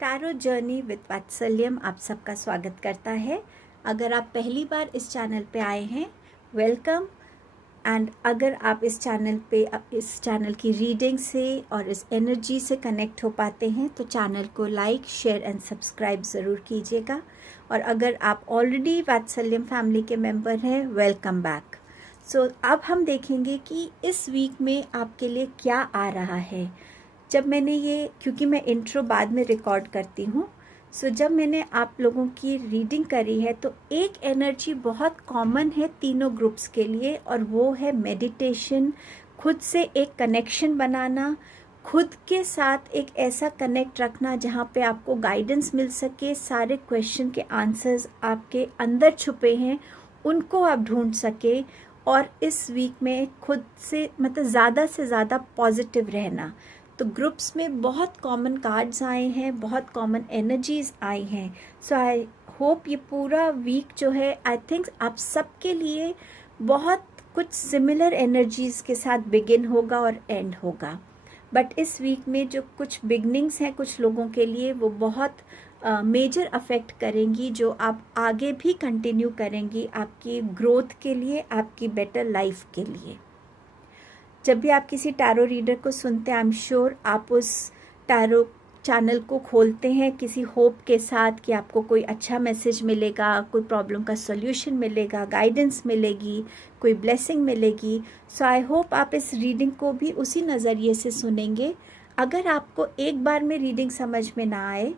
Tarot journey with वात्सल्यम आप सबका स्वागत करता है। अगर आप पहली बार इस चैनल पे आए हैं, वेलकम। एंड अगर आप इस चैनल की रीडिंग से और इस एनर्जी से कनेक्ट हो पाते हैं तो चैनल को लाइक, शेयर एंड सब्सक्राइब ज़रूर कीजिएगा। और अगर आप ऑलरेडी वात्सल्यम फैमिली के मेंबर हैं, वेलकम बैक। सो अब हम देखेंगे कि इस वीक में आपके लिए क्या आ रहा है। जब मैंने क्योंकि मैं इंट्रो बाद में रिकॉर्ड करती हूँ, जब मैंने आप लोगों की रीडिंग करी है तो एक एनर्जी बहुत कॉमन है तीनों ग्रुप्स के लिए, और वो है मेडिटेशन, खुद से एक कनेक्शन बनाना, खुद के साथ एक ऐसा कनेक्ट रखना जहाँ पे आपको गाइडेंस मिल सके, सारे क्वेश्चन के आंसर्स आपके अंदर छुपे हैं उनको आप ढूंढ सके। और इस वीक में खुद से ज़्यादा से ज़्यादा पॉजिटिव रहना। तो ग्रुप्स में बहुत कॉमन कार्ड्स आए हैं, बहुत कॉमन एनर्जीज आई हैं। सो आई होप ये पूरा वीक जो है, आई थिंक आप सबके लिए बहुत कुछ सिमिलर एनर्जीज के साथ बिगिन होगा और एंड होगा। बट इस वीक में जो कुछ बिगनिंग्स हैं कुछ लोगों के लिए, वो बहुत मेजर अफेक्ट करेंगी, जो आप आगे भी कंटिन्यू करेंगी आपकी ग्रोथ के लिए, आपकी बेटर लाइफ के लिए। जब भी आप किसी टैरो रीडर को सुनते हैं, आई एम श्योर आप उस टैरो चैनल को खोलते हैं किसी होप के साथ कि आपको कोई अच्छा मैसेज मिलेगा, कोई प्रॉब्लम का सॉल्यूशन मिलेगा, गाइडेंस मिलेगी, कोई ब्लेसिंग मिलेगी। सो आई होप आप इस रीडिंग को भी उसी नज़रिए से सुनेंगे। अगर आपको एक बार में रीडिंग समझ में ना आए,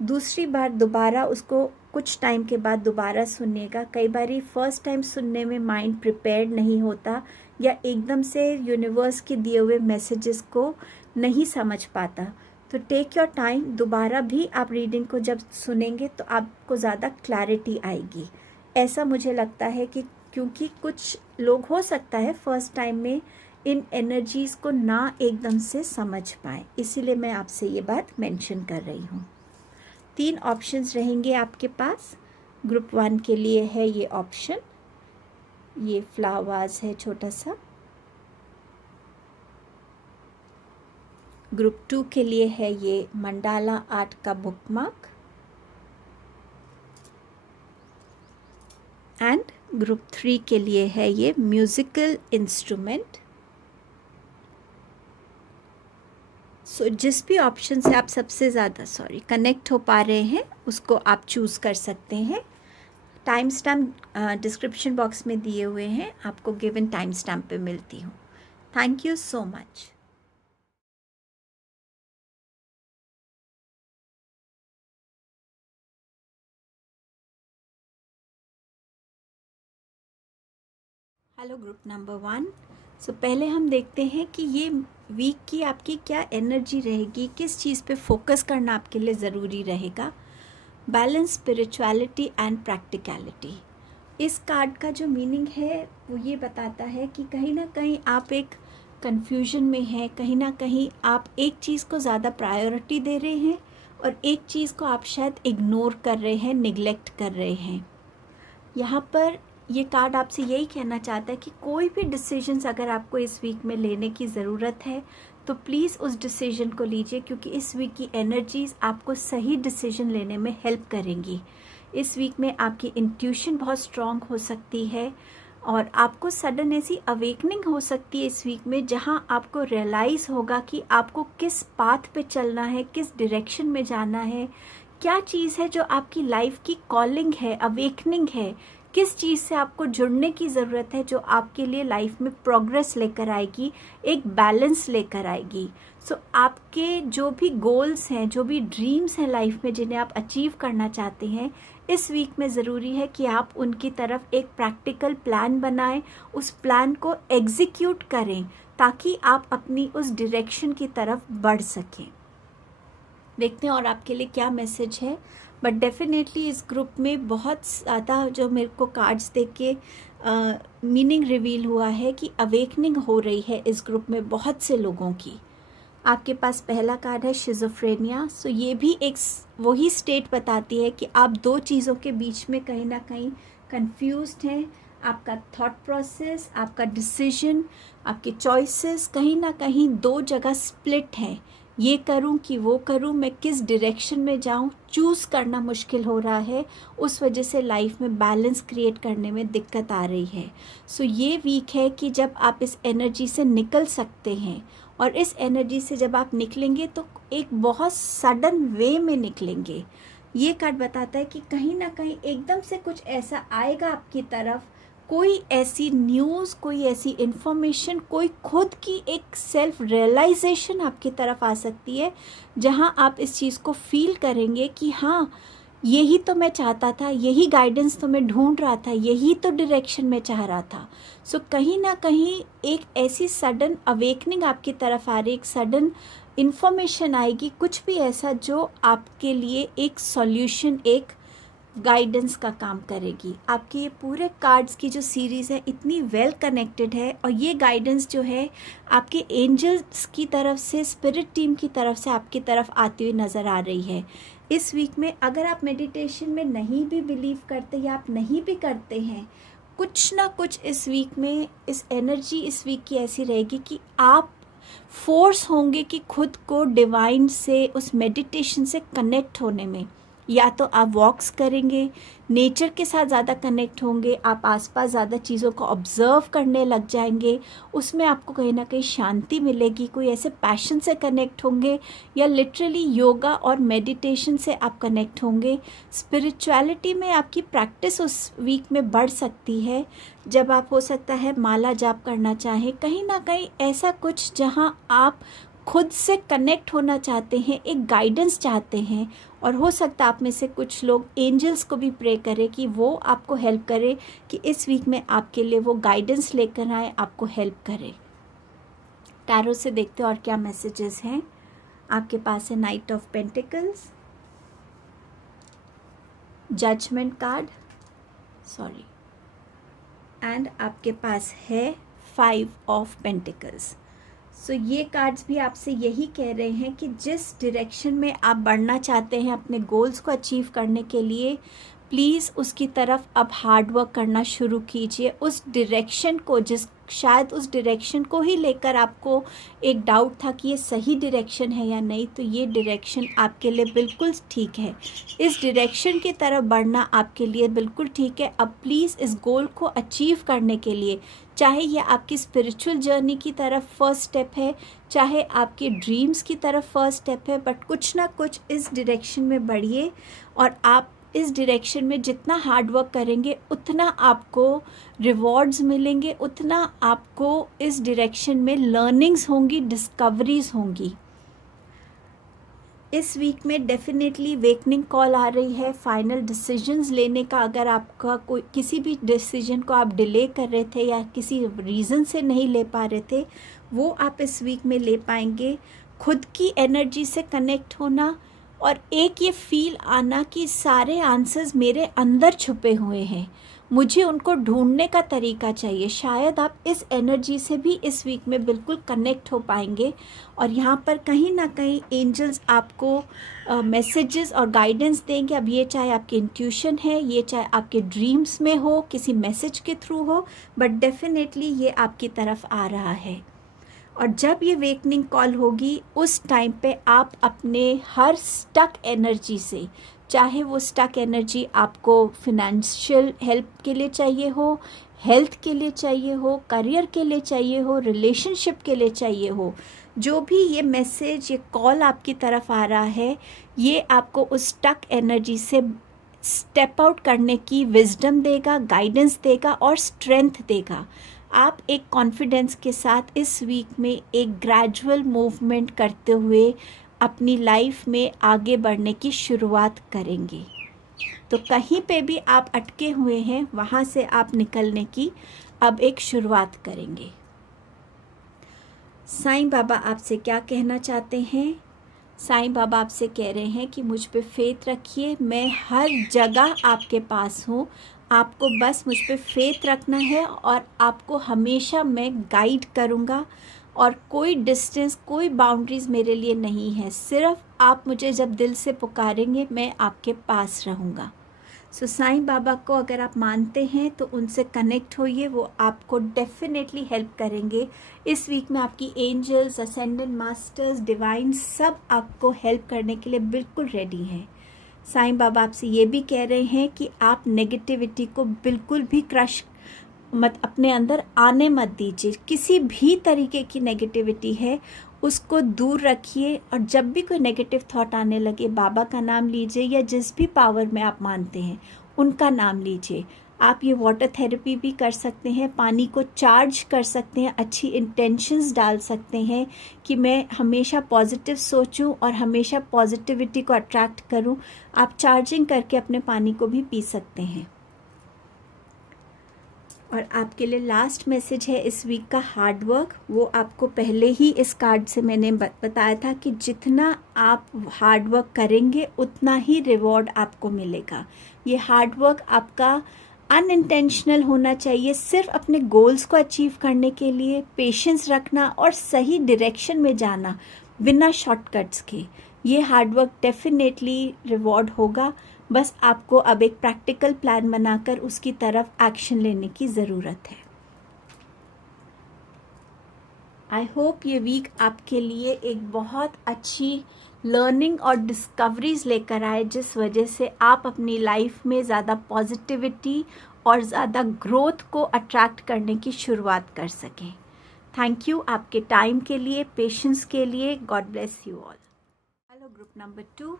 दूसरी बार दोबारा उसको कुछ टाइम के बाद दोबारा सुनिएगा। कई बार फर्स्ट टाइम सुनने में माइंड प्रिपेयर्ड नहीं होता या एकदम से यूनिवर्स के दिए हुए मैसेजेस को नहीं समझ पाता। तो टेक योर टाइम, दोबारा भी आप रीडिंग को जब सुनेंगे तो आपको ज़्यादा क्लैरिटी आएगी। ऐसा मुझे लगता है कि क्योंकि कुछ लोग हो सकता है फर्स्ट टाइम में इन एनर्जीज़ को ना एकदम से समझ पाए, इसीलिए मैं आपसे ये बात मेंशन कर रही हूँ। 3 ऑप्शंस रहेंगे आपके पास। ग्रुप 1 के लिए है ये ऑप्शन, ये फ्लावर्स है छोटा सा। ग्रुप 2 के लिए है ये मंडाला आर्ट का बुकमार्क। एंड ग्रुप 3 के लिए है ये म्यूजिकल इंस्ट्रूमेंट। सो जिस भी ऑप्शन से आप सबसे ज़्यादा कनेक्ट हो पा रहे हैं उसको आप चूज़ कर सकते हैं। टाइम स्टैम्प डिस्क्रिप्शन बॉक्स में दिए हुए हैं, आपको गिवन टाइम स्टैम्प पे मिलती हूँ। Thank you so much. Hello group number 1। पहले हम देखते हैं कि ये वीक की आपकी क्या एनर्जी रहेगी, किस चीज़ पे फोकस करना आपके लिए ज़रूरी रहेगा। Balance, spirituality and practicality. इस कार्ड का जो मीनिंग है वो ये बताता है कि कहीं ना कहीं आप एक कन्फ्यूजन में हैं, कहीं ना कहीं आप एक चीज़ को ज़्यादा प्रायोरिटी दे रहे हैं और एक चीज़ को आप शायद इग्नोर कर रहे हैं, निगलेक्ट कर रहे हैं। यहाँ पर ये कार्ड आपसे यही कहना चाहता है कि कोई भी डिसीजंस अगर आपको इस वीक में लेने की ज़रूरत है तो प्लीज़ उस डिसीजन को लीजिए, क्योंकि इस वीक की एनर्जीज़ आपको सही डिसीजन लेने में हेल्प करेंगी। इस वीक में आपकी इंट्यूशन बहुत स्ट्रॉन्ग हो सकती है और आपको सडन ऐसी अवेकनिंग हो सकती है इस वीक में, जहां आपको रियलाइज़ होगा कि आपको किस पाथ पे चलना है, किस डायरेक्शन में जाना है, क्या चीज़ है जो आपकी लाइफ की कॉलिंग है, अवेकनिंग है, किस चीज़ से आपको जुड़ने की ज़रूरत है जो आपके लिए लाइफ में प्रोग्रेस लेकर आएगी, एक बैलेंस लेकर आएगी। आपके जो भी गोल्स हैं, जो भी ड्रीम्स हैं लाइफ में जिन्हें आप अचीव करना चाहते हैं, इस वीक में ज़रूरी है कि आप उनकी तरफ एक प्रैक्टिकल प्लान बनाएं, उस प्लान को एग्जीक्यूट करें ताकि आप अपनी उस डायरेक्शन की तरफ बढ़ सकें। देखते हैं और आपके लिए क्या मैसेज है। बट डेफिनेटली इस ग्रुप में बहुत ज़्यादा जो मेरे को कार्ड्स देख के मीनिंग रिवील हुआ है कि अवेकनिंग हो रही है इस ग्रुप में बहुत से लोगों की। आपके पास पहला कार्ड है शिज़ोफ्रेनिया। ये भी एक वही स्टेट बताती है कि आप दो चीज़ों के बीच में कहीं ना कहीं कंफ्यूज्ड हैं। आपका थॉट प्रोसेस, आपका डिसीजन, आपके चॉइसेस कहीं ना कहीं दो जगह स्प्लिट हैं। ये करूं कि वो करूं, मैं किस डायरेक्शन में जाऊं, चूज़ करना मुश्किल हो रहा है। उस वजह से लाइफ में बैलेंस क्रिएट करने में दिक्कत आ रही है। सो ये वीक है कि जब आप इस एनर्जी से निकल सकते हैं, और इस एनर्जी से जब आप निकलेंगे तो एक बहुत सडन वे में निकलेंगे। ये कार्ड बताता है कि कहीं ना कहीं एकदम से कुछ ऐसा आएगा आपकी तरफ, कोई ऐसी न्यूज़, कोई ऐसी इन्फॉर्मेशन, कोई खुद की एक सेल्फ रियलाइजेशन आपकी तरफ आ सकती है, जहां आप इस चीज़ को फील करेंगे कि हाँ, यही तो मैं चाहता था, यही गाइडेंस तो मैं ढूंढ रहा था, यही तो डायरेक्शन में चाह रहा था। सो कहीं ना कहीं एक ऐसी सडन अवेकनिंग आपकी तरफ आ रही, एक सडन इन्फॉर्मेशन आएगी, कुछ भी ऐसा जो आपके लिए एक सॉल्यूशन, एक गाइडेंस का काम करेगी। आपकी ये पूरे कार्ड्स की जो सीरीज़ है इतनी वेल कनेक्टेड है, और ये गाइडेंस जो है आपके एंजल्स की तरफ से, स्पिरिट टीम की तरफ से आपकी तरफ आती हुई नज़र आ रही है। इस वीक में अगर आप मेडिटेशन में नहीं भी बिलीव करते या आप नहीं भी करते हैं, कुछ ना कुछ इस वीक में, इस एनर्जी इस वीक की ऐसी रहेगी कि आप फोर्स होंगे कि खुद को डिवाइन से, उस मेडिटेशन से कनेक्ट होने में। या तो आप वॉक्स करेंगे, नेचर के साथ ज़्यादा कनेक्ट होंगे, आप आसपास ज़्यादा चीज़ों को ऑब्ज़र्व करने लग जाएंगे, उसमें आपको कहीं ना कहीं शांति मिलेगी, कोई ऐसे पैशन से कनेक्ट होंगे, या लिटरली योगा और मेडिटेशन से आप कनेक्ट होंगे। स्पिरिचुअलिटी में आपकी प्रैक्टिस उस वीक में बढ़ सकती है, जब आप हो सकता है माला जाप करना चाहें, कहीं ना कहीं ऐसा कुछ जहाँ आप खुद से कनेक्ट होना चाहते हैं, एक गाइडेंस चाहते हैं। और हो सकता है आप में से कुछ लोग एंजल्स को भी प्रे करें कि वो आपको हेल्प करे, कि इस वीक में आपके लिए वो गाइडेंस लेकर आए, आपको हेल्प करे। टैरो से देखते हैं और क्या मैसेजेस हैं। आपके पास है knight of pentacles, judgment card, and आपके पास है 5 ऑफ पेंटिकल्स। सो ये कार्ड्स भी आपसे यही कह रहे हैं कि जिस डायरेक्शन में आप बढ़ना चाहते हैं अपने गोल्स को अचीव करने के लिए, प्लीज़ उसकी तरफ अब हार्ड वर्क करना शुरू कीजिए। उस डायरेक्शन को, शायद उस डायरेक्शन को ही लेकर आपको एक डाउट था कि ये सही डायरेक्शन है या नहीं, तो ये डायरेक्शन आपके लिए बिल्कुल ठीक है। इस डायरेक्शन की तरफ बढ़ना आपके लिए बिल्कुल ठीक है। अब प्लीज़ इस गोल को अचीव करने के लिए, चाहे ये आपकी स्पिरिचुअल जर्नी की तरफ फर्स्ट स्टेप है, चाहे आपके ड्रीम्स की तरफ फर्स्ट स्टेप है, बट कुछ ना कुछ इस डायरेक्शन में बढ़िए। और आप इस डायरेक्शन में जितना हार्ड वर्क करेंगे उतना आपको रिवॉर्ड्स मिलेंगे, उतना आपको इस डायरेक्शन में लर्निंग्स होंगी, डिस्कवरीज होंगी। इस वीक में डेफिनेटली वेकनिंग कॉल आ रही है फाइनल डिसीजंस लेने का। अगर आपका कोई किसी भी डिसीजन को आप डिले कर रहे थे या किसी रीज़न से नहीं ले पा रहे थे, वो आप इस वीक में ले पाएंगे। खुद की एनर्जी से कनेक्ट होना, और एक ये फील आना कि सारे आंसर्स मेरे अंदर छुपे हुए हैं, मुझे उनको ढूंढने का तरीका चाहिए। शायद आप इस एनर्जी से भी इस वीक में बिल्कुल कनेक्ट हो पाएंगे। और यहाँ पर कहीं ना कहीं एंजल्स आपको मैसेजेस और गाइडेंस देंगे। अब ये चाहे आपकी इंट्यूशन है, ये चाहे आपके ड्रीम्स में हो, किसी मैसेज के थ्रू हो, बट डेफिनेटली ये आपकी तरफ आ रहा है। और जब ये वेकनिंग कॉल होगी, उस टाइम पे आप अपने हर स्टक एनर्जी से, चाहे वो स्टक एनर्जी आपको फिनेंशियल हेल्प के लिए चाहिए हो, हेल्थ के लिए चाहिए हो, करियर के लिए चाहिए हो, रिलेशनशिप के लिए चाहिए हो, जो भी ये मैसेज, ये कॉल आपकी तरफ आ रहा है, ये आपको उस स्टक एनर्जी से स्टेप आउट करने की विजडम देगा, गाइडेंस देगा और स्ट्रेंथ देगा। आप एक कॉन्फिडेंस के साथ इस वीक में एक ग्रेजुअल मूवमेंट करते हुए अपनी लाइफ में आगे बढ़ने की शुरुआत करेंगे। तो कहीं पे भी आप अटके हुए हैं, वहाँ से आप निकलने की अब एक शुरुआत करेंगे। साईं बाबा आपसे क्या कहना चाहते हैं? साईं बाबा आपसे कह रहे हैं कि मुझ पे फेथ रखिए, मैं हर जगह आपके पास हूँ, आपको बस मुझ पे फेथ रखना है और आपको हमेशा मैं गाइड करूँगा। और कोई डिस्टेंस, कोई बाउंड्रीज़ मेरे लिए नहीं है, सिर्फ आप मुझे जब दिल से पुकारेंगे मैं आपके पास रहूँगा। सो साईं बाबा को अगर आप मानते हैं तो उनसे कनेक्ट होइए, वो आपको डेफिनेटली हेल्प करेंगे। इस वीक में आपकी एंजल्स, असेंडेंट मास्टर्स, डिवाइन सब आपको हेल्प करने के लिए बिल्कुल रेडी हैं। साईं बाबा आपसे ये भी कह रहे हैं कि आप नेगेटिविटी को बिल्कुल भी क्रश मत अपने अंदर आने मत दीजिए। किसी भी तरीके की नेगेटिविटी है उसको दूर रखिए, और जब भी कोई नेगेटिव थॉट आने लगे बाबा का नाम लीजिए, या जिस भी पावर में आप मानते हैं उनका नाम लीजिए। आप ये वाटर थेरेपी भी कर सकते हैं, पानी को चार्ज कर सकते हैं, अच्छी इंटेंशंस डाल सकते हैं कि मैं हमेशा पॉजिटिव सोचूं और हमेशा पॉजिटिविटी को अट्रैक्ट करूं। आप चार्जिंग करके अपने पानी को भी पी सकते हैं। और आपके लिए लास्ट मैसेज है इस वीक का हार्ड वर्क। वो आपको पहले ही इस कार्ड से मैंने बताया था कि जितना आप हार्ड वर्क करेंगे उतना ही रिवॉर्ड आपको मिलेगा। ये हार्ड वर्क आपका अनइंटेंशनल होना चाहिए, सिर्फ अपने गोल्स को अचीव करने के लिए पेशेंस रखना और सही डायरेक्शन में जाना बिना शॉर्टकट्स के। ये हार्ड वर्क डेफिनेटली रिवॉर्ड होगा। बस आपको अब एक प्रैक्टिकल प्लान बनाकर उसकी तरफ एक्शन लेने की ज़रूरत है। आई होप ये वीक आपके लिए एक बहुत अच्छी लर्निंग और डिस्कवरीज लेकर आए, जिस वजह से आप अपनी लाइफ में ज़्यादा पॉजिटिविटी और ज़्यादा ग्रोथ को अट्रैक्ट करने की शुरुआत कर सकें। थैंक यू आपके टाइम के लिए, पेशेंस के लिए। God bless you all. Hello group number 2।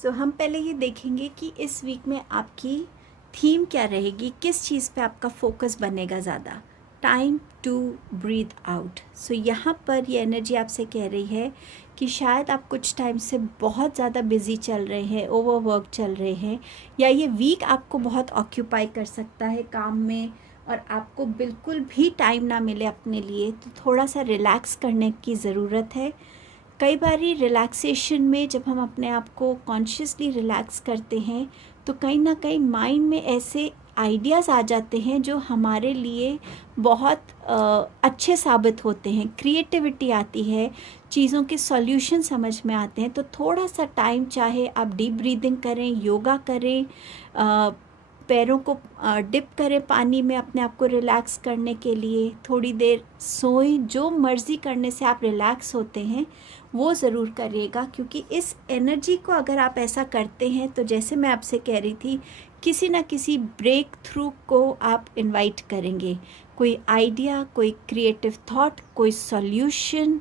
सो हम पहले ये देखेंगे कि इस वीक में आपकी थीम क्या रहेगी, किस चीज़ पे आपका फोकस बनेगा ज़्यादा। Time to breathe out. So यहाँ पर ये एनर्जी आपसे कह रही है कि शायद आप कुछ टाइम से बहुत ज़्यादा बिजी चल रहे हैं, ओवरवर्क चल रहे हैं, या ये वीक आपको बहुत ऑक्यूपाई कर सकता है काम में और आपको बिल्कुल भी टाइम ना मिले अपने लिए। तो थोड़ा सा रिलैक्स करने की ज़रूरत है। कई बारी रिलैक्सेशन में जब हम अपने आप को कॉन्शियसली रिलैक्स करते हैं तो कहीं ना कहीं माइंड में ऐसे आइडियाज़ आ जाते हैं जो हमारे लिए बहुत अच्छे साबित होते हैं। क्रिएटिविटी आती है, चीज़ों के सॉल्यूशन समझ में आते हैं। तो थोड़ा सा टाइम, चाहे आप डीप ब्रीदिंग करें, योगा करें, पैरों को डिप करें पानी में अपने आप को रिलैक्स करने के लिए, थोड़ी देर सोएं, जो मर्ज़ी करने से आप रिलैक्स होते हैं वो ज़रूर करिएगा। क्योंकि इस एनर्जी को अगर आप ऐसा करते हैं तो जैसे मैं आपसे कह रही थी, किसी ना किसी ब्रेक थ्रू को आप इनवाइट करेंगे। कोई आइडिया, कोई क्रिएटिव थॉट, कोई सॉल्यूशन,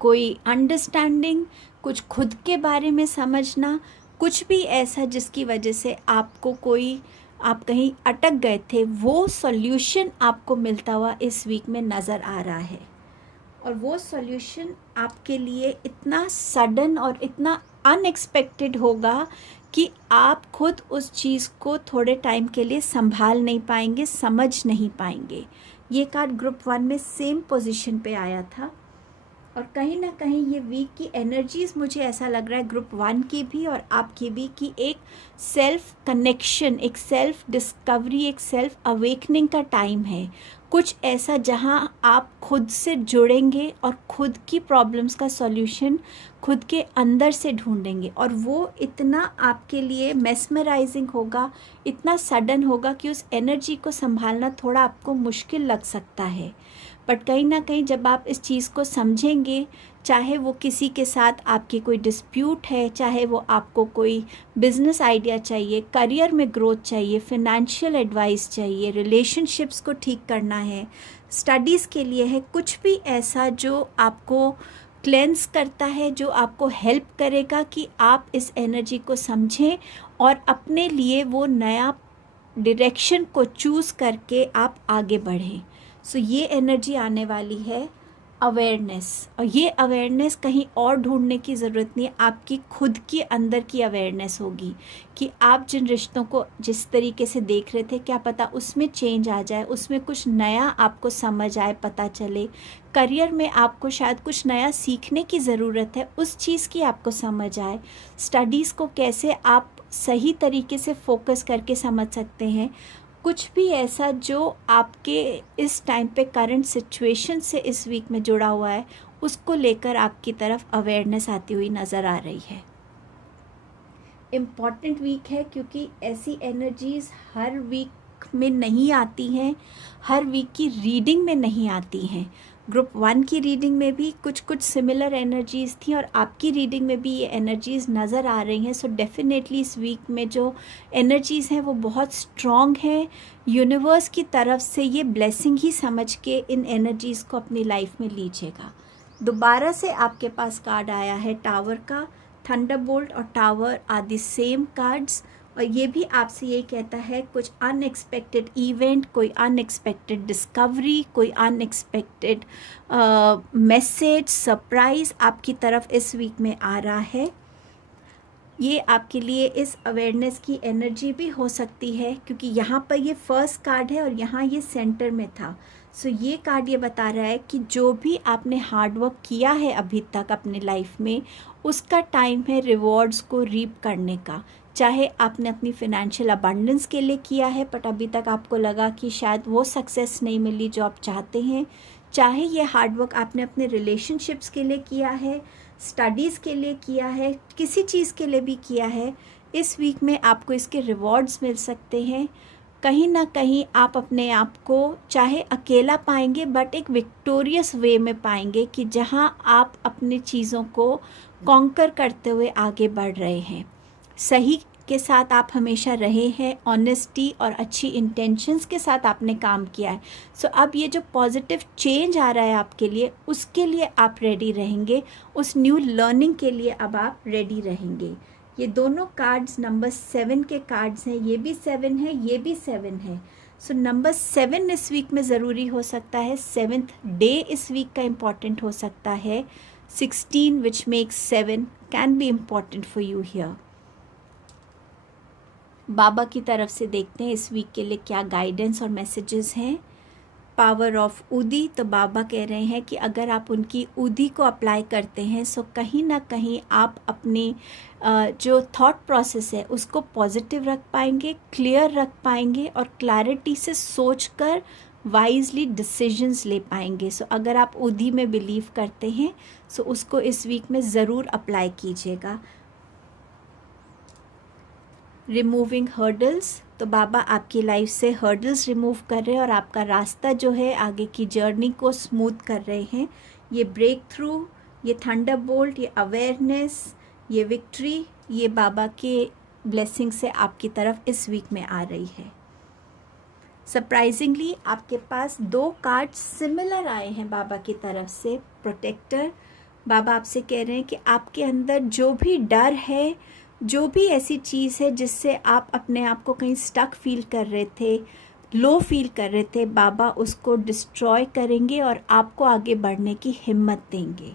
कोई अंडरस्टैंडिंग, कुछ खुद के बारे में समझना, कुछ भी ऐसा जिसकी वजह से आपको आप कहीं अटक गए थे, वो सॉल्यूशन आपको मिलता हुआ इस वीक में नज़र आ रहा है। और वो सॉल्यूशन आपके लिए इतना सडन और इतना अनएक्सपेक्टेड होगा कि आप खुद उस चीज़ को थोड़े टाइम के लिए संभाल नहीं पाएंगे, समझ नहीं पाएंगे। ये कार्ड ग्रुप 1 में सेम पोजीशन पे आया था। और कहीं ना कहीं ये वीक की एनर्जीज़ मुझे ऐसा लग रहा है ग्रुप 1 की भी और आपकी भी, कि एक सेल्फ कनेक्शन, एक सेल्फ डिस्कवरी, एक सेल्फ अवेकनिंग का टाइम है। कुछ ऐसा जहां आप खुद से जुड़ेंगे और खुद की प्रॉब्लम्स का सॉल्यूशन खुद के अंदर से ढूंढेंगे। और वो इतना आपके लिए मेस्मराइजिंग होगा, इतना सडन होगा कि उस एनर्जी को संभालना थोड़ा आपको मुश्किल लग सकता है। बट कहीं ना कहीं जब आप इस चीज़ को समझेंगे, चाहे वो किसी के साथ आपकी कोई डिस्प्यूट है, चाहे वो आपको कोई बिजनेस आइडिया चाहिए, करियर में ग्रोथ चाहिए, फिनेंशियल एडवाइस चाहिए, रिलेशनशिप्स को ठीक करना है, स्टडीज़ के लिए है, कुछ भी ऐसा जो आपको क्लेंस करता है, जो आपको हेल्प करेगा कि आप इस एनर्जी को समझें और अपने लिए वो नया डायरेक्शन को चूज़ करके आप आगे बढ़ें। सो ये एनर्जी आने वाली है अवेयरनेस। और ये अवेयरनेस कहीं और ढूंढने की ज़रूरत नहीं है, आपकी खुद की अंदर की अवेयरनेस होगी कि आप जिन रिश्तों को जिस तरीके से देख रहे थे, क्या पता उसमें चेंज आ जाए, उसमें कुछ नया आपको समझ आए, पता चले। करियर में आपको शायद कुछ नया सीखने की ज़रूरत है, उस चीज़ की आपको समझ आए। स्टडीज़ को कैसे आप सही तरीके से फोकस करके समझ सकते हैं। कुछ भी ऐसा जो आपके इस टाइम पे करंट सिचुएशन से इस वीक में जुड़ा हुआ है, उसको लेकर आपकी तरफ अवेयरनेस आती हुई नज़र आ रही है। इम्पॉर्टेंट वीक है, क्योंकि ऐसी एनर्जीज़ हर वीक में नहीं आती हैं, हर वीक की रीडिंग में नहीं आती हैं। ग्रुप 1 की रीडिंग में भी कुछ कुछ सिमिलर एनर्जीज़ थी और आपकी रीडिंग में भी ये एनर्जीज़ नज़र आ रही हैं। सो डेफिनेटली इस वीक में जो एनर्जीज़ हैं वो बहुत स्ट्रॉन्ग हैं। यूनिवर्स की तरफ से ये ब्लेसिंग ही समझ के इन एनर्जीज़ को अपनी लाइफ में लीजिएगा। दोबारा से आपके पास कार्ड आया है टावर का। थंडरबोल्ट और tower are the same cards, और ये भी आपसे यही कहता है कुछ अनएक्सपेक्टेड इवेंट, कोई अनएक्सपेक्टेड डिस्कवरी, कोई अनएक्सपेक्टेड मैसेज, सरप्राइज़ आपकी तरफ इस वीक में आ रहा है। ये आपके लिए इस अवेयरनेस की एनर्जी भी हो सकती है, क्योंकि यहाँ पर ये फर्स्ट कार्ड है और यहाँ ये सेंटर में था। सो ये कार्ड ये बता रहा है कि जो भी आपने हार्डवर्क किया है अभी तक अपने लाइफ में, उसका टाइम है रिवॉर्ड्स को रीप करने का। चाहे आपने अपनी फिनेंशियल अबंडेंस के लिए किया है बट अभी तक आपको लगा कि शायद वो सक्सेस नहीं मिली जो आप चाहते हैं, चाहे ये हार्डवर्क आपने अपने रिलेशनशिप्स के लिए किया है, स्टडीज़ के लिए किया है, किसी चीज़ के लिए भी किया है, इस वीक में आपको इसके रिवॉर्ड्स मिल सकते हैं। कहीं ना कहीं आप अपने आप को चाहे अकेला पाएंगे बट एक विक्टोरियस वे में पाएंगे, कि जहां आप अपनी चीज़ों को कॉन्कर करते हुए आगे बढ़ रहे हैं। सही के साथ आप हमेशा रहे हैं, ऑनेस्टी और अच्छी इंटेंशंस के साथ आपने काम किया है। सो अब ये जो पॉजिटिव चेंज आ रहा है आपके लिए, उसके लिए आप रेडी रहेंगे, उस न्यू लर्निंग के लिए अब आप रेडी रहेंगे। ये दोनों कार्ड्स नंबर 7 के कार्ड्स हैं, ये भी 7 है, ये भी 7 है। सो नंबर 7 इस वीक में ज़रूरी हो सकता है, 7th डे इस वीक का इम्पॉर्टेंट हो सकता है। 16 which makes 7 can be important for you here. बाबा की तरफ से देखते हैं इस वीक के लिए क्या गाइडेंस और मैसेजेस हैं। पावर ऑफ ऊदी, तो बाबा कह रहे हैं कि अगर आप उनकी ऊदी को अप्लाई करते हैं सो कहीं ना कहीं आप अपनी जो थॉट प्रोसेस है उसको पॉजिटिव रख पाएंगे, क्लियर रख पाएंगे और क्लैरिटी से सोचकर वाइजली डिसीजंस ले पाएंगे। सो अगर आप ऊदी में बिलीव करते हैं सो उसको इस वीक में ज़रूर अप्लाई कीजिएगा। रिमूविंग हर्डल्स, तो बाबा आपकी लाइफ से हर्डल्स रिमूव कर रहे हैं और आपका रास्ता जो है आगे की जर्नी को स्मूथ कर रहे हैं। ये ब्रेक थ्रू, ये थंडरबोल्ट, ये अवेयरनेस, ये विक्ट्री, ये बाबा के ब्लेसिंग से आपकी तरफ इस वीक में आ रही है। सरप्राइजिंगली आपके पास 2 कार्ड्स सिमिलर आए हैं बाबा की तरफ से। प्रोटेक्टर, बाबा आपसे कह रहे हैं कि आपके अंदर जो भी डर है, जो भी ऐसी चीज़ है जिससे आप अपने आप को कहीं स्टक फील कर रहे थे, लो फील कर रहे थे, बाबा उसको डिस्ट्रॉय करेंगे और आपको आगे बढ़ने की हिम्मत देंगे।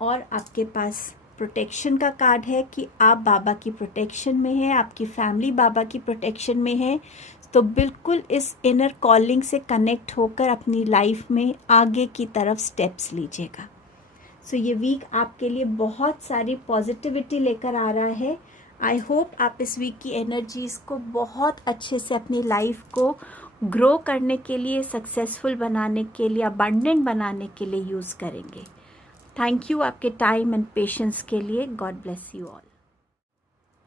और आपके पास प्रोटेक्शन का कार्ड है कि आप बाबा की प्रोटेक्शन में हैं, आपकी फैमिली बाबा की प्रोटेक्शन में है। तो बिल्कुल इस इनर कॉलिंग से कनेक्ट होकर अपनी लाइफ में आगे की तरफ स्टेप्स लीजिएगा। सो ये वीक आपके लिए बहुत सारी पॉजिटिविटी लेकर आ रहा है। आई होप आप इस वीक की एनर्जीज़ को बहुत अच्छे से अपनी लाइफ को ग्रो करने के लिए, सक्सेसफुल बनाने के लिए, अबंडेंट बनाने के लिए यूज़ करेंगे। थैंक यू आपके टाइम एंड पेशेंस के लिए। God bless you all.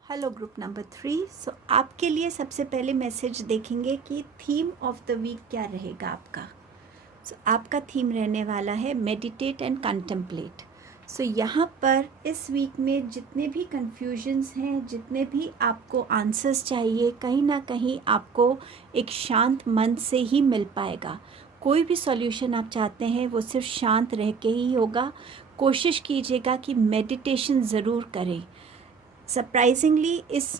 Hello group number 3। सो आपके लिए सबसे पहले मैसेज देखेंगे कि थीम ऑफ द वीक क्या रहेगा आपका। सो आपका थीम रहने वाला है मेडिटेट एंड कंटेम्पलेट। सो यहाँ पर इस वीक में जितने भी कन्फ्यूजन्स हैं, जितने भी आपको आंसर्स चाहिए, कहीं ना कहीं आपको एक शांत मन से ही मिल पाएगा। कोई भी सॉल्यूशन आप चाहते हैं वो सिर्फ शांत रह के ही होगा। कोशिश कीजिएगा कि मेडिटेशन ज़रूर करें। सरप्राइजिंगली इस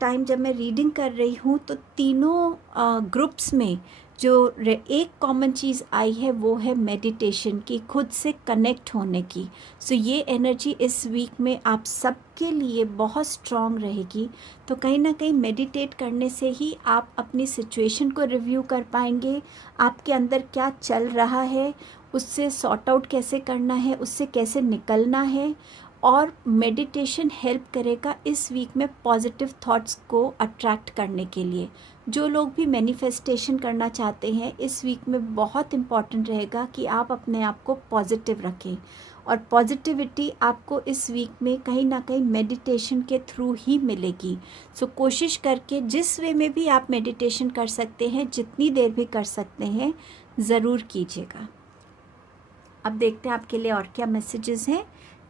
टाइम जब मैं रीडिंग कर रही हूँ तो तीनों ग्रुप्स में जो एक कॉमन चीज़ आई है वो है मेडिटेशन की, खुद से कनेक्ट होने की। सो ये एनर्जी इस वीक में आप सबके लिए बहुत स्ट्रॉन्ग रहेगी। तो कहीं ना कहीं मेडिटेट करने से ही आप अपनी सिचुएशन को रिव्यू कर पाएंगे, आपके अंदर क्या चल रहा है, उससे सॉर्ट आउट कैसे करना है, उससे कैसे निकलना है। और मेडिटेशन हेल्प करेगा इस वीक में पॉजिटिव थॉट्स को अट्रैक्ट करने के लिए। जो लोग भी मैनिफेस्टेशन करना चाहते हैं इस वीक में बहुत इम्पॉर्टेंट रहेगा कि आप अपने आप को पॉजिटिव रखें। और पॉजिटिविटी आपको इस वीक में कहीं ना कहीं मेडिटेशन के थ्रू ही मिलेगी। सो कोशिश करके जिस वे में भी आप मेडिटेशन कर सकते हैं, जितनी देर भी कर सकते हैं, ज़रूर कीजिएगा। अब देखते हैं आपके लिए और क्या मैसेजेस हैं।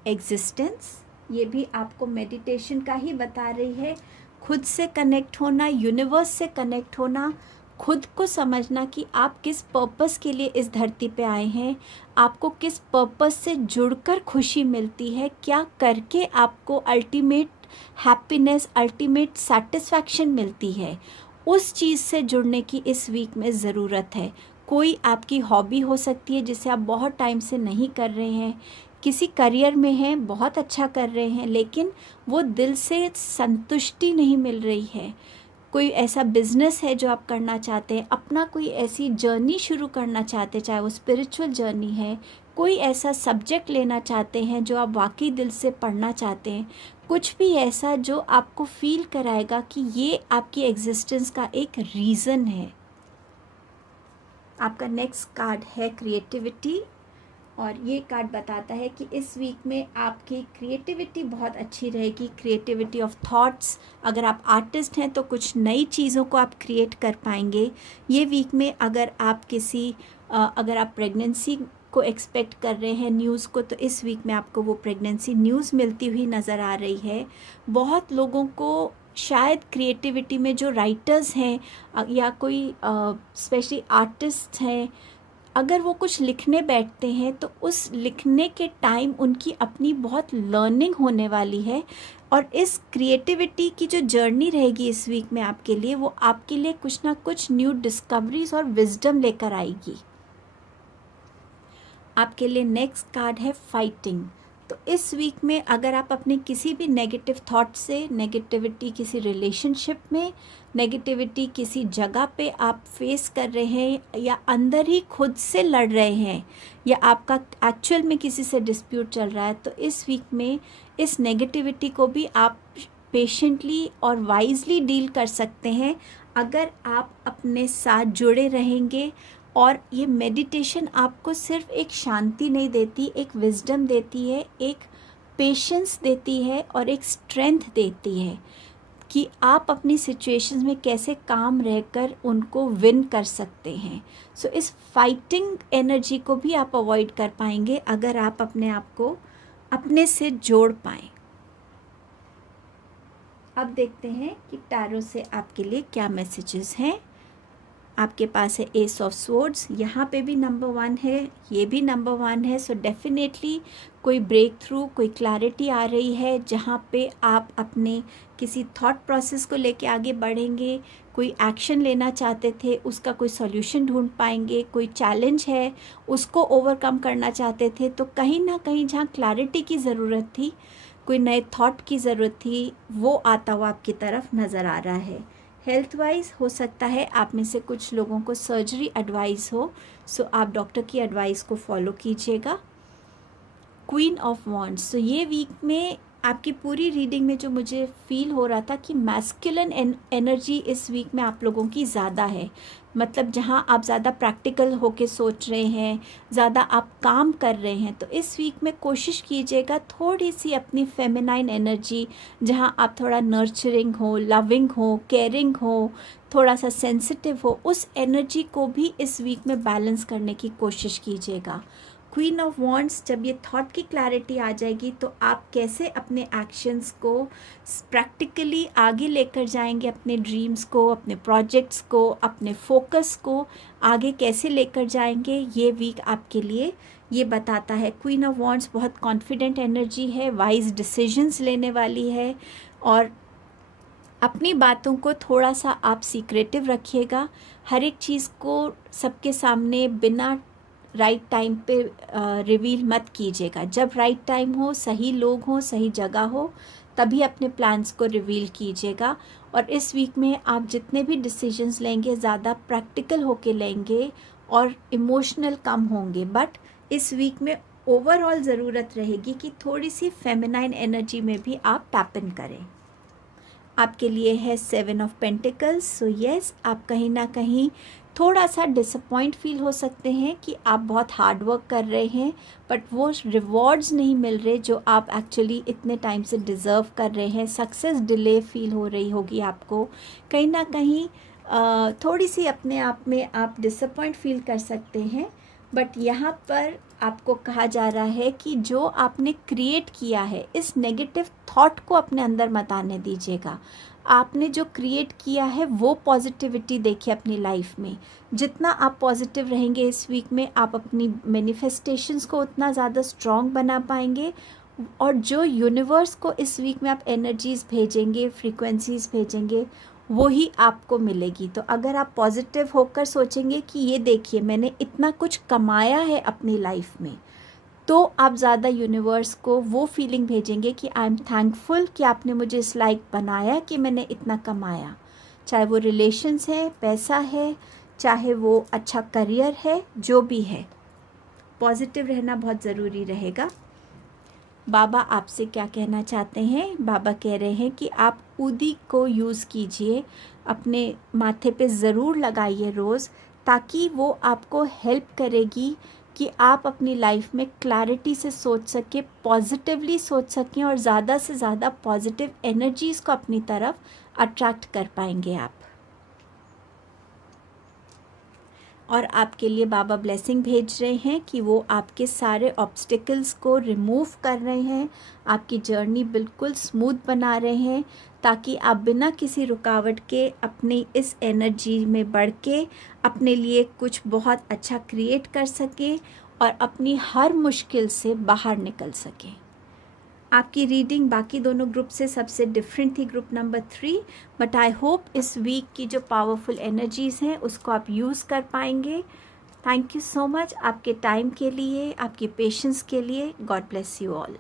एग्जिस्टेंस, ये भी आपको मेडिटेशन का ही बता रही है। खुद से कनेक्ट होना, यूनिवर्स से कनेक्ट होना, खुद को समझना कि आप किस पर्पस के लिए इस धरती पे आए हैं, आपको किस पर्पस से जुड़कर खुशी मिलती है, क्या करके आपको अल्टीमेट हैप्पीनेस, अल्टीमेट सेटिस्फैक्शन मिलती है, उस चीज़ से जुड़ने की इस वीक में ज़रूरत है। कोई आपकी हॉबी हो सकती है जिसे आप बहुत टाइम से नहीं कर रहे हैं, किसी करियर में हैं, बहुत अच्छा कर रहे हैं, लेकिन वो दिल से संतुष्टि नहीं मिल रही है। कोई ऐसा बिज़नेस है जो आप करना चाहते हैं, अपना कोई ऐसी जर्नी शुरू करना चाहते हैं, चाहे वो स्पिरिचुअल जर्नी है, कोई ऐसा सब्जेक्ट लेना चाहते हैं जो आप वाकई दिल से पढ़ना चाहते हैं, कुछ भी ऐसा जो आपको फील कराएगा कि ये आपकी एग्जिस्टेंस का एक रीज़न है। आपका नेक्स्ट कार्ड है क्रिएटिविटी, और ये कार्ड बताता है कि इस वीक में आपकी क्रिएटिविटी बहुत अच्छी रहेगी, क्रिएटिविटी ऑफ थॉट्स। अगर आप आर्टिस्ट हैं तो कुछ नई चीज़ों को आप क्रिएट कर पाएंगे ये वीक में। अगर आप अगर आप प्रेगनेंसी को एक्सपेक्ट कर रहे हैं न्यूज़ को, तो इस वीक में आपको वो प्रेगनेंसी न्यूज़ मिलती हुई नज़र आ रही है। बहुत लोगों को शायद क्रिएटिविटी में जो राइटर्स हैं या कोई स्पेशली आर्टिस्ट हैं, अगर वो कुछ लिखने बैठते हैं तो उस लिखने के टाइम उनकी अपनी बहुत लर्निंग होने वाली है, और इस क्रिएटिविटी की जो जर्नी रहेगी इस वीक में आपके लिए, वो आपके लिए कुछ ना कुछ न्यू डिस्कवरीज और विजडम लेकर आएगी। आपके लिए नेक्स्ट कार्ड है फाइटिंग। तो इस वीक में अगर आप अपने किसी भी नेगेटिव थॉट से, नेगेटिविटी किसी रिलेशनशिप में, नेगेटिविटी किसी जगह पे आप फेस कर रहे हैं, या अंदर ही खुद से लड़ रहे हैं, या आपका एक्चुअल में किसी से डिस्प्यूट चल रहा है, तो इस वीक में इस नेगेटिविटी को भी आप पेशेंटली और वाइजली डील कर सकते हैं अगर आप अपने साथ जुड़े रहेंगे। और ये मेडिटेशन आपको सिर्फ एक शांति नहीं देती, एक विजडम देती है, एक पेशेंस देती है और एक स्ट्रेंथ देती है कि आप अपनी सिचुएशंस में कैसे काम रहकर उनको विन कर सकते हैं। सो इस फाइटिंग एनर्जी को भी आप अवॉइड कर पाएंगे अगर आप अपने आप को अपने से जोड़ पाएँ। अब देखते हैं कि टैरो से आपके लिए क्या मैसेजेस हैं। आपके पास है एस ऑफ स्वॉर्ड्स, यहाँ पे भी नंबर 1 है, ये भी नंबर 1 है। सो डेफिनेटली कोई ब्रेक थ्रू, कोई क्लैरिटी आ रही है जहाँ पे आप अपने किसी थॉट प्रोसेस को लेके आगे बढ़ेंगे, कोई एक्शन लेना चाहते थे उसका कोई सॉल्यूशन ढूंढ पाएंगे, कोई चैलेंज है उसको ओवरकम करना चाहते थे, तो कहीं ना कहीं जहाँ क्लैरिटी की ज़रूरत थी, कोई नए थॉट की ज़रूरत थी, वो आता हुआ आपकी तरफ नज़र आ रहा है। हेल्थ वाइज हो सकता है आप में से कुछ लोगों को सर्जरी एडवाइस हो, सो आप डॉक्टर की एडवाइस को फॉलो कीजिएगा। क्वीन ऑफ वॉन्ड्स, तो ये वीक में आपकी पूरी रीडिंग में जो मुझे फील हो रहा था कि मैस्कुलिन एनर्जी इस वीक में आप लोगों की ज़्यादा है। मतलब जहाँ आप ज़्यादा प्रैक्टिकल होके सोच रहे हैं, ज़्यादा आप काम कर रहे हैं, तो इस वीक में कोशिश कीजिएगा थोड़ी सी अपनी फेमिनाइन एनर्जी, जहाँ आप थोड़ा नर्चरिंग हो, लविंग हो, केयरिंग हो, थोड़ा सा सेंसिटिव हो, उस एनर्जी को भी इस वीक में बैलेंस करने की कोशिश कीजिएगा। क्वीन ऑफ वॉन्ड्स, जब ये थॉट की क्लैरिटी आ जाएगी तो आप कैसे अपने एक्शंस को प्रैक्टिकली आगे लेकर जाएंगे, अपने ड्रीम्स को, अपने प्रोजेक्ट्स को, अपने फोकस को आगे कैसे लेकर जाएंगे, ये वीक आपके लिए ये बताता है। क्वीन ऑफ वॉन्ड्स बहुत कॉन्फिडेंट एनर्जी है, वाइज डिसीजंस लेने वाली है, और अपनी बातों को थोड़ा सा आप सीक्रेटिव रखिएगा। हर एक चीज़ को सबके सामने बिना राइट टाइम पे रिवील मत कीजिएगा। जब राइट टाइम हो, सही लोग हों, सही जगह हो, तभी अपने प्लान्स को रिवील कीजिएगा। और इस वीक में आप जितने भी डिसीजंस लेंगे ज़्यादा प्रैक्टिकल होके लेंगे और इमोशनल कम होंगे। बट इस वीक में ओवरऑल ज़रूरत रहेगी कि थोड़ी सी फेमिनाइन एनर्जी में भी आप टैप इन करें। आपके लिए है 7 ऑफ पेंटिकल्स। सो येस, आप कहीं ना कहीं थोड़ा सा डिसअपॉइंट फील हो सकते हैं कि आप बहुत हार्ड वर्क कर रहे हैं बट वो रिवॉर्ड्स नहीं मिल रहे जो आप एक्चुअली इतने टाइम से डिज़र्व कर रहे हैं। सक्सेस डिले फील हो रही होगी आपको, कहीं ना कहीं थोड़ी सी अपने आप में आप डिसअपॉइंट फील कर सकते हैं। बट यहाँ पर आपको कहा जा रहा है कि जो आपने क्रिएट किया है, इस नेगेटिव थॉट को अपने अंदर मत आने दीजिएगा। आपने जो क्रिएट किया है वो पॉजिटिविटी देखिए अपनी लाइफ में। जितना आप पॉजिटिव रहेंगे इस वीक में, आप अपनी मैनिफेस्टेशंस को उतना ज़्यादा स्ट्रॉन्ग बना पाएंगे। और जो यूनिवर्स को इस वीक में आप एनर्जीज़ भेजेंगे, फ्रीक्वेंसीज़ भेजेंगे, वो ही आपको मिलेगी। तो अगर आप पॉजिटिव होकर सोचेंगे कि ये देखिए मैंने इतना कुछ कमाया है अपनी लाइफ में, तो आप ज़्यादा यूनिवर्स को वो फीलिंग भेजेंगे कि आई एम थैंकफुल कि आपने मुझे इस लायक बनाया कि मैंने इतना कमाया। चाहे वो रिलेशंस है, पैसा है, चाहे वो अच्छा करियर है, जो भी है, पॉजिटिव रहना बहुत ज़रूरी रहेगा। बाबा आपसे क्या कहना चाहते हैं? बाबा कह रहे हैं कि आप ऊदी को यूज़ कीजिए, अपने माथे पे ज़रूर लगाइए रोज़, ताकि वो आपको हेल्प करेगी कि आप अपनी लाइफ में क्लैरिटी से सोच सकें, पॉजिटिवली सोच सकें और ज़्यादा से ज़्यादा पॉजिटिव एनर्जीज़ को अपनी तरफ अट्रैक्ट कर पाएंगे आप। और आपके लिए बाबा ब्लेसिंग भेज रहे हैं कि वो आपके सारे ऑब्स्टिकल्स को रिमूव कर रहे हैं, आपकी जर्नी बिल्कुल स्मूथ बना रहे हैं, ताकि आप बिना किसी रुकावट के अपनी इस एनर्जी में बढ़ के अपने लिए कुछ बहुत अच्छा क्रिएट कर सकें और अपनी हर मुश्किल से बाहर निकल सकें। आपकी रीडिंग बाकी दोनों ग्रुप से सबसे डिफरेंट थी, group number 3, but I hope इस वीक की जो पावरफुल एनर्जीज़ हैं उसको आप यूज़ कर पाएंगे। थैंक यू सो मच आपके टाइम के लिए, आपके पेशेंस के लिए। God bless you all.